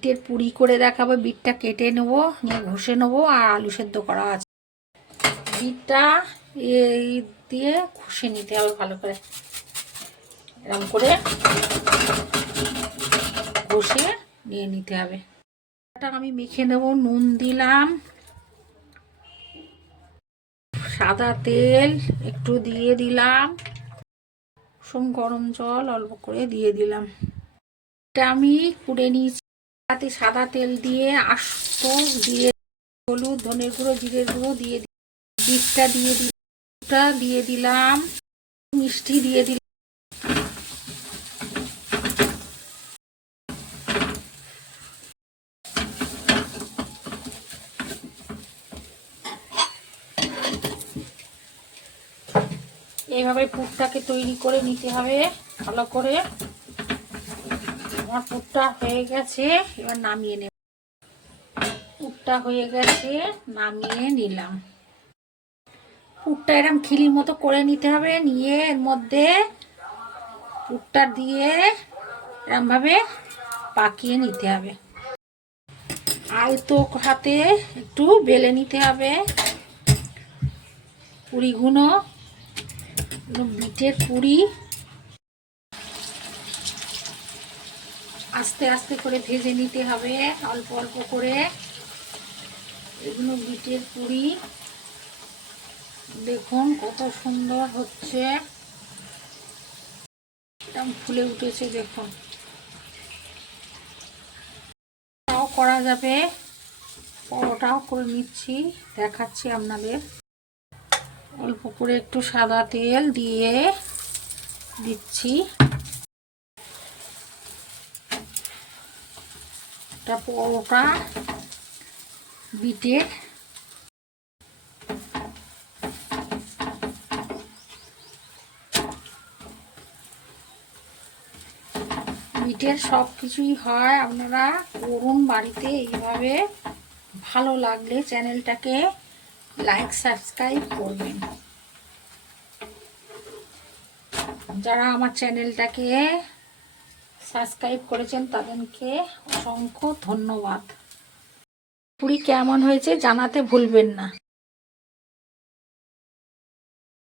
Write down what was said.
বিটের পুরি করে দেখাবো। বিটটা কেটে নেবো, নিয়ে ঘষে নেবো, আর আলু সেদ্ধ করা আছে। বিটটা এই দিয়ে ঘষে নিতে হবে ভালো করে, এরকম করে ঘষে নিয়ে নিতে হবে। আমি মেখে নেব। নুন দিলাম, সাদা তেল একটু দিয়ে দিলাম, গরম জল অল্প করে দিয়ে দিলাম। এটা আমি কুড়ে নিয়েছি। তাতে সাদা তেল দিয়ে আস্ত দিয়ে হলুদ, ধনের গুঁড়ো, জিরের গুঁড়ো দিয়ে বিটটা দিয়ে দিলাম, মিষ্টি দিয়ে দিলাম। এইভাবে পুরটাকে তৈরি করে নিতে হবে ভালো করে। আমার পুরটা হয়ে গেছে, এবার নামিয়ে নেব। পুরটা হয়ে গেছে, নামিয়ে নিলাম। পুরটা এরকম খিলির মতো করে নিতে হবে, নিয়ে এর মধ্যে পুরটা দিয়ে এরমভাবে পাকিয়ে নিতে হবে। আলতো হাতে একটু বেলে নিতে হবে পুরিগুলো। বিটের পুরি আস্তে আস্তে করে ভেজে নিতে হবে, অল্প অল্প করে। এগুলো বিটের পুরি, দেখুন কত সুন্দর হচ্ছে, একদম ফুলে উঠেছে। দেখুন, তাও করা যাবে, পরোটাও করে নিচ্ছি, দেখাচ্ছি আপনাদের। অল্প করে একটু সাদা তেল দিয়ে দিচ্ছি। একটা পরোটা বিটের, বিটের সব কিছুই হয়, আপনারা করুন বাড়িতে এইভাবে। ভালো লাগলে চ্যানেলটাকে লাইক সাবস্ক্রাইব করবেন। যারা আমার চ্যানেলটাকে সাবস্ক্রাইব করেছেন তাদেরকে অসংখ্য ধন্যবাদ। পুরি কেমন হয়েছে জানাতে ভুলবেন না।